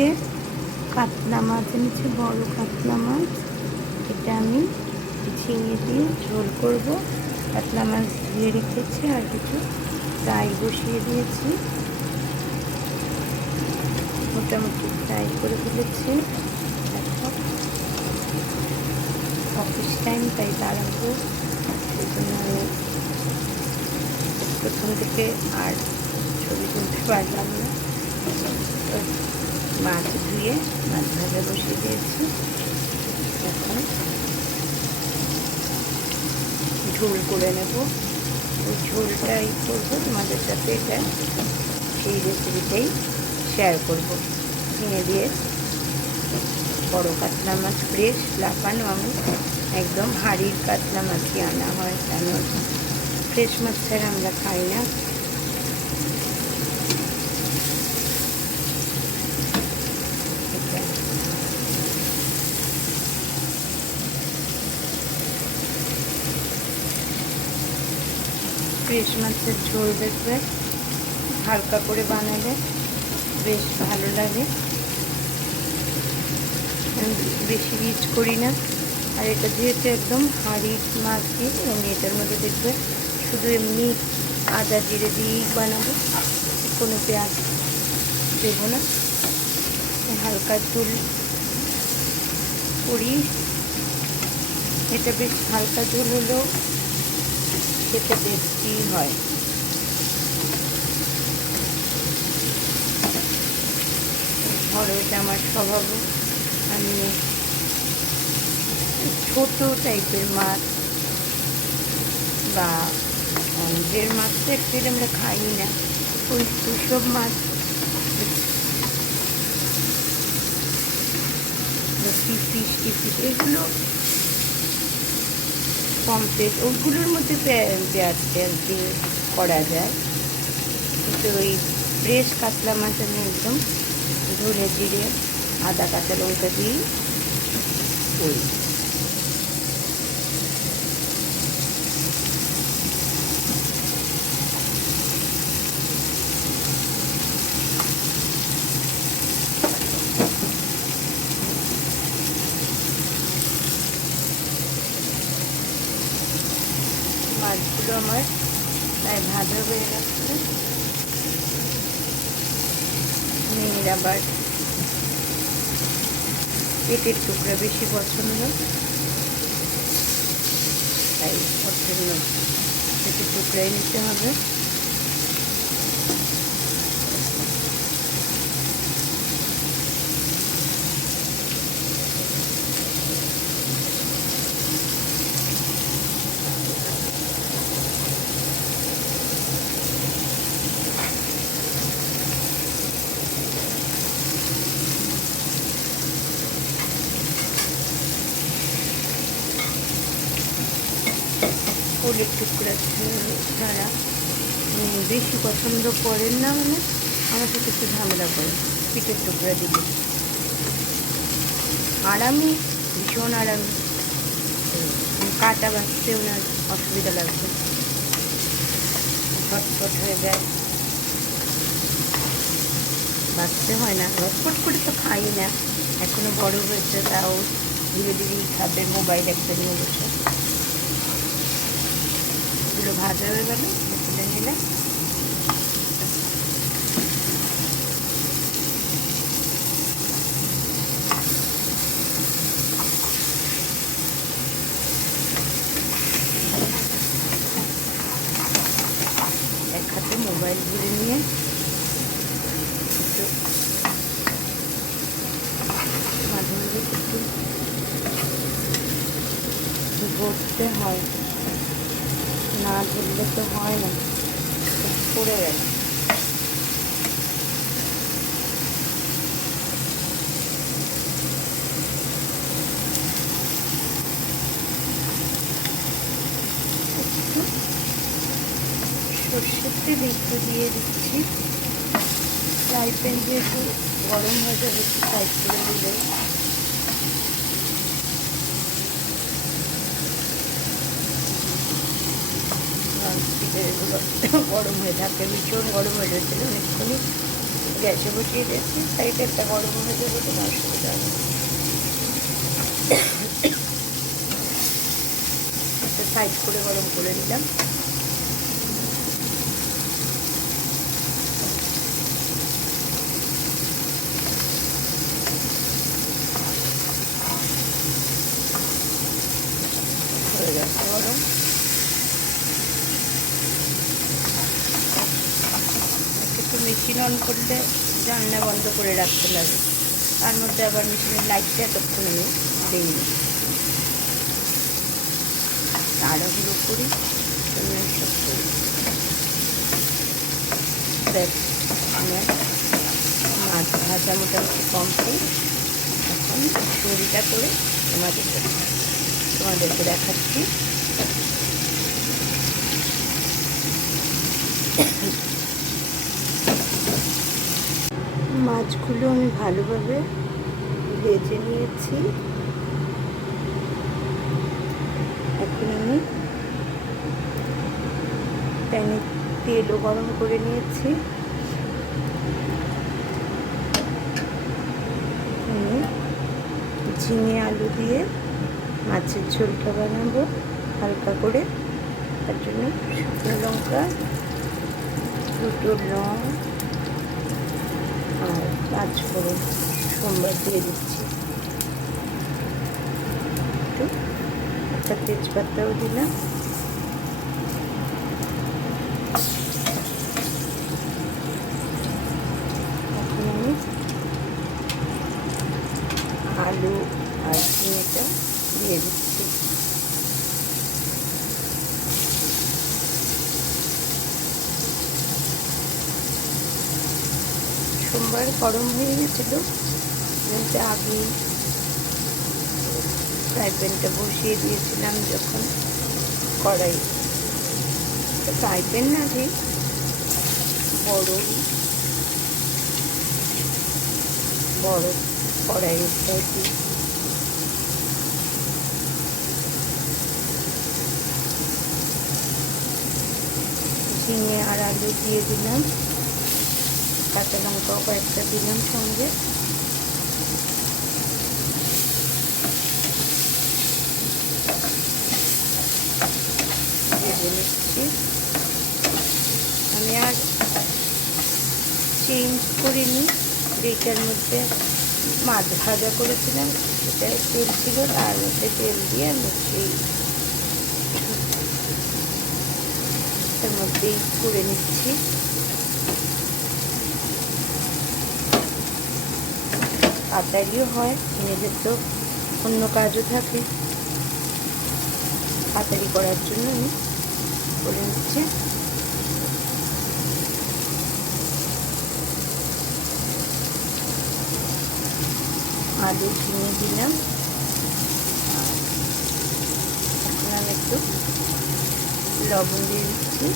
হচ্ছে কাতলা মাছ এনেছে, বড় কাতলা মাছ। এটা আমি ঝিঙে দিয়ে ঝোল করব। কাতলা মাছ ধুয়ে রেখেছি, আর কিছু ফ্রাই বসিয়ে দিয়েছি, মোটামুটি ফ্রাই করে ফেলেছি। এখন অফিস টাইম, তাই তাড়াবো, সেই জন্য আমি প্রথম থেকে আর ছবি তুলতে পারলাম না। মাছ ধুয়ে মাছ ভাজা বসিয়ে দিয়েছি। এখন ঝোল করে নেব। ওই ঝোলটাই করবো তোমাদের সাথে, এটা সেই রেসিপিটাই শেয়ার করবো। ঝিঙে দিয়ে বড় কাতলা মাছ, ফ্রেশ লাফানো, আমি একদম হাঁড়ির কাতলা মাছই আনা হয়, কেন ফ্রেশ মাছ ছাড়া আমরা খাই না। ফ্রেশ মাছের ঝোল দেখবে হালকা করে বানালে বেশ ভালো লাগে, বেশি রিচ করি না। আর এটা যেহেতু একদম হাঁড়ির মাছ দিয়ে, আমি এটার মধ্যে দেখবে শুধু এমনি আদা জিরে দিয়েই বানাবো, কোনো পেঁয়াজ দেবো না। হালকা ঝোল করি, এটা বেশ হালকা ঝোল হলেও খেতে টেস্টি হয়। ধরো এটা আমার স্বভাব, আমি ছোট টাইপের মাছ বা যে মাছ তো অ্যাকচুয়ালি আমরা খাই না, ওই দুসব মাছ ফিশ এগুলো পমফ্রেট, ওইগুলোর মধ্যে পেঁয়াজ দিয়ে করা যায়, কিন্তু ওই ফ্রেশ কাতলা মাছ আমি একদম ধরে জিরে আদা কাঁচা লঙ্কা দিয়ে করি। মাছগুলো আমার প্রায় ভাজা হয়ে গেছে। মেয়ের আবার পেটের টুকরা বেশি পছন্দ, তাই ওর জন্য পেটের টুকরাই নিতে হবে। কোলের টুকরা ছাড়া বেশি পছন্দ করেন না, মানে আমার সাথে একটু ঝামেলা করে পিঠের টুকরা দিলে। আরামই, ভীষণ আরামই, কাটা বাঁচতে ওনার অসুবিধা লাগবে, ঝটপট হয়ে যায়, বাঁচতে হয় না। ঝটপট করে তো খাই না, এখনো বড় হয়েছে, তাও ধীরে ধীরেই খাবে, মোবাইল একটা নিয়ে বসে। এগুলো ভাজা হয়ে গেলে তুলে নিলে এক হাতে মোবাইল ধরে নিয়ে একটু মাঝে মাঝে একটু ধরতে হয়, না ধরলে তো হয় না, পড়ে গেল। সর্ষের তেল একটু দিয়ে দিচ্ছি, ফ্রাই প্যান যেহেতু গরম হয়ে যাবে একটু সাইড করে দিলে এগুলো গরম হয়ে থাকে, ভীষণ গরম হয়ে যাচ্ছিলো অনেকক্ষণই, গ্যাসে বসিয়ে দিয়েছি, সাইডে একটা গরম হয়ে যাবে, কোনো অসুবিধা নেই। একটা সাইড করে গরম করে নিলাম। হয়ে গেছে গরম। একটু মেশিন অন করলে জানলা বন্ধ করে রাখতে লাগে, তার মধ্যে আবার মেশিনের লাইটটা এতক্ষণ আমি দিইনি, তাড়াহুড়ো করি সব করি। দেখ আমার মাছ ভাজা মোটামুটি কমপ্লিট। এখন তৈরিটা করে তোমাদেরকে দেখাচ্ছি। মাছগুলো আমি ভালোভাবে ভেজে নিয়েছি। এখন আমি প্যানে তেলও গরম করে নিয়েছি। আমি ঝিঙে আলু দিয়ে মাছের ঝোলটা বানাবো হালকা করে। তার জন্য শুকনো লঙ্কা, দুটো লং আর 5 ফোড়ন সোমবার দিয়ে দিচ্ছি। একটু একটা তেজপাতাও দিলাম। এখন আমি আলু আর ঝিঙেটা দিয়ে দিচ্ছি। সোমবার গরম হয়ে গেছিলো, আগে ফ্রাই প্যানটা বসিয়ে দিয়েছিলাম যখন কড়াই, ফ্রাই প্যান না যে বড় কড়াইটা কি ঝিঙে আর আলু দিয়ে দিলাম, কাঁচা লঙ্কাও কয়েকটা দিলাম সঙ্গে। ভেজে নিচ্ছি। আমি আর চেঞ্জ করিনি, যেটার মধ্যে মাছ ভাজা করেছিলাম সেটাই তেল ছিল, তার মধ্যে তেল দিয়ে আমি সেইটার মধ্যেই করে নিচ্ছি। তাড়াতাড়িও হয়, নিজের তো অন্য কাজও থাকে, তাড়াতাড়ি করার জন্য আমি করে নিচ্ছি। আলু ঝিঙে দিলাম। এখন আমি একটু লবণ দিয়ে দিচ্ছি।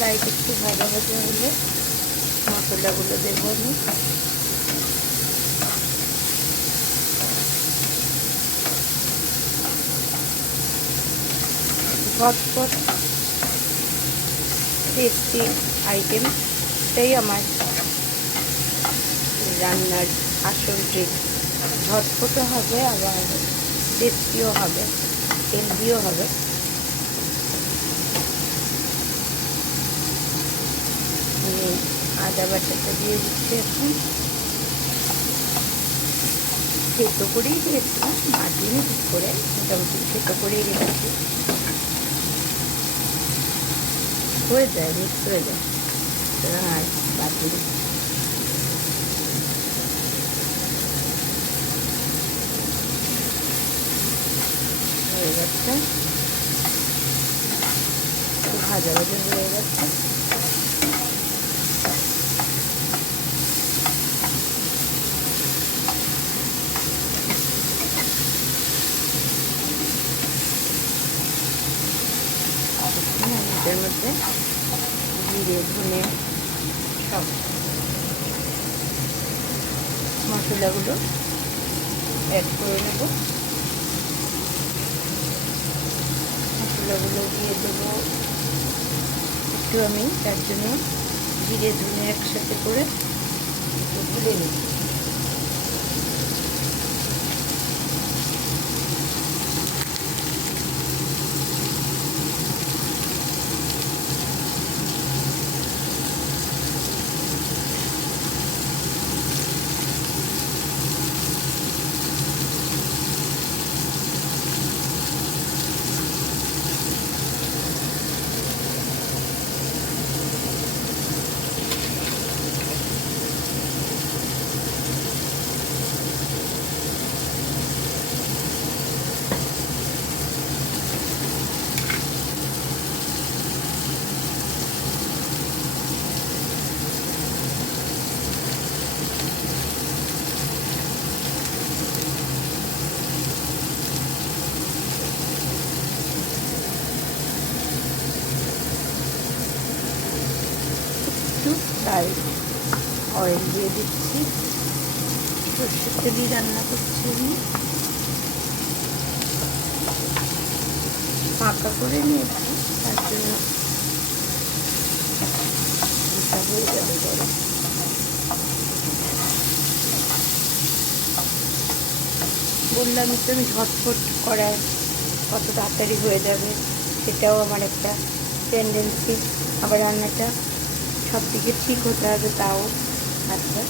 লাইট একটু ভাজা ভাজা হলে মশলাগুলো দেবো আমি। ঝটপট টেস্টি আইটেমটাই আমার রান্নার আসল ট্রিক। ঝটপটও হবে, আবার টেস্টিও হবে, হেলদিও হবে। আমি আদা বাটাটা দিয়ে দিচ্ছি। এখন থেতো করেই দিয়েছিলাম, মাটিনি ঠিক করে, মোটামুটি থেতো করেই রেখেছি। হয়ে যায়, মিক্স হয়ে যায়, আর বাটি হয়ে যাচ্ছে, ভাজা ভাজা হয়ে যাচ্ছে। এর মধ্যে জিরে ধনে সব মশলাগুলো অ্যাড করে নেব। মশলাগুলো দিয়ে দেবো একটু আমি তার জন্য জিরে ধনে একসাথে করে একটু গুলে নিই। একটু ফ্রাইড অয়েল দিয়ে দিচ্ছি। সর্ষের তেলই রান্না করছি আমি। ফাঁকা করে নিয়েছি, তার জন্য হয়ে যাবে গরম। বললাম তো আমি ঝটফট করার কত তাড়াতাড়ি হয়ে যাবে, সেটাও আমার একটা টেন্ডেন্সি। আবার রান্নাটা সব দিকে ঠিক হতে হবে, তাও আচ্ছা।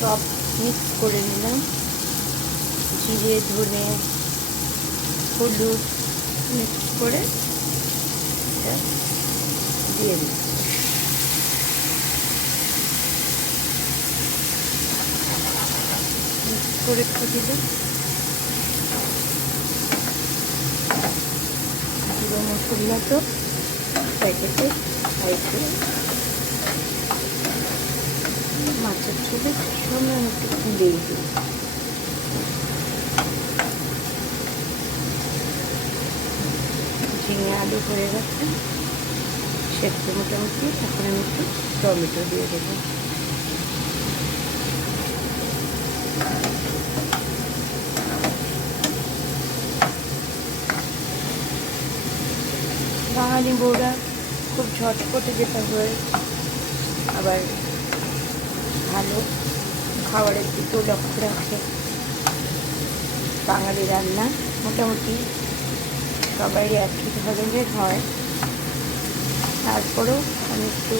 সব মিক্স করে নিলাম, জিরে ধনে হলুদ মিক্স করে দিয়ে দিই। মিক্স করে একটু দিলাম জিরে মশলা, তো প্যাকেটে খাইতে মাছের ঝোলে সময় একটু খুলেই দিই। ঝিঙে আলু হয়ে গেছে সেদ্ধ মোটামুটি। এখন আমি একটু টমেটো দিয়ে দেবো। বাঙালি বউরা খুব ঝটপটে যেটা হয়, আবার ভালো খাবারের দিকেও লক্ষ্য রাখে। বাঙালি রান্না মোটামুটি সবাই একই ধরনের হয়, তারপরেও আমি একটু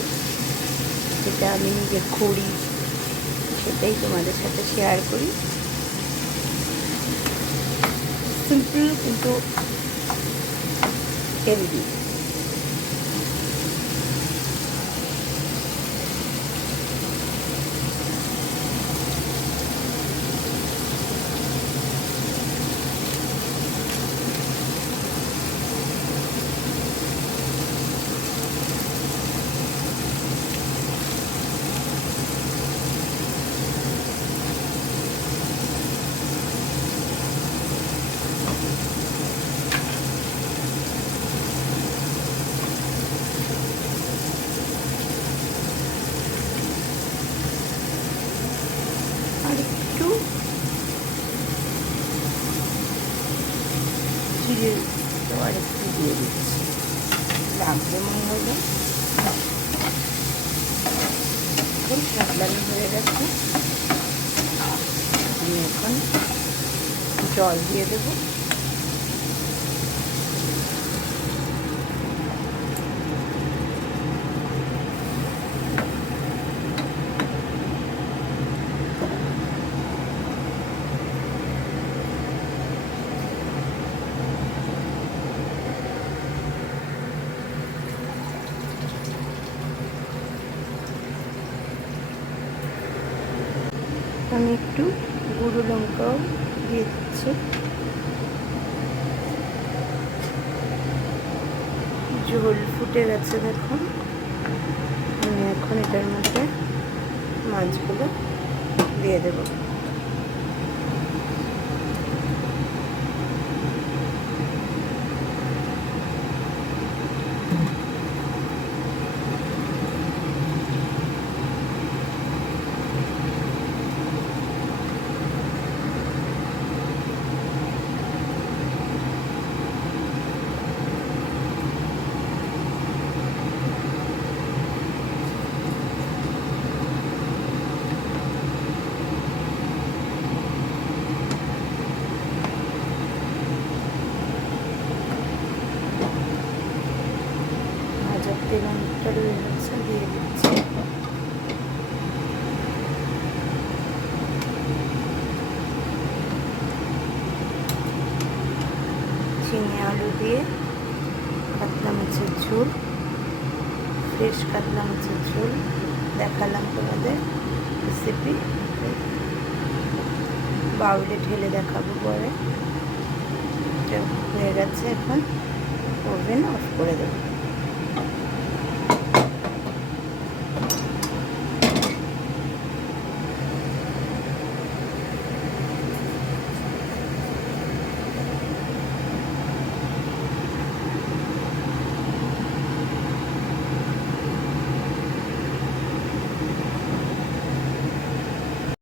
যেটা আমি নিজে করি সেটাই তোমাদের সাথে শেয়ার করি। সিম্পল কিন্তু হেলদি। আর একটু জিরে আর একটু দিয়ে দিচ্ছি, লাগবে মনে হলো। এখন সাবলানি হয়ে গেছে, আমি এখন জল দিয়ে দেবো। আমি একটু গুঁড়ো লঙ্কাও দিয়ে দিচ্ছি। ঝোল ফুটে গেছে দেখুন। আমি এখন এটার মধ্যে মাছগুলো দিয়ে দেবো। আলু দিয়ে কাতলা মাছের ঝোল, ফ্রেশ কাতলা মাছের ঝোল দেখালাম তোমাদের রেসিপি। বাউলে ঢেলে দেখাবো পরে। এটা হয়ে গেছে, এখন ওভেন অফ করে দেবো।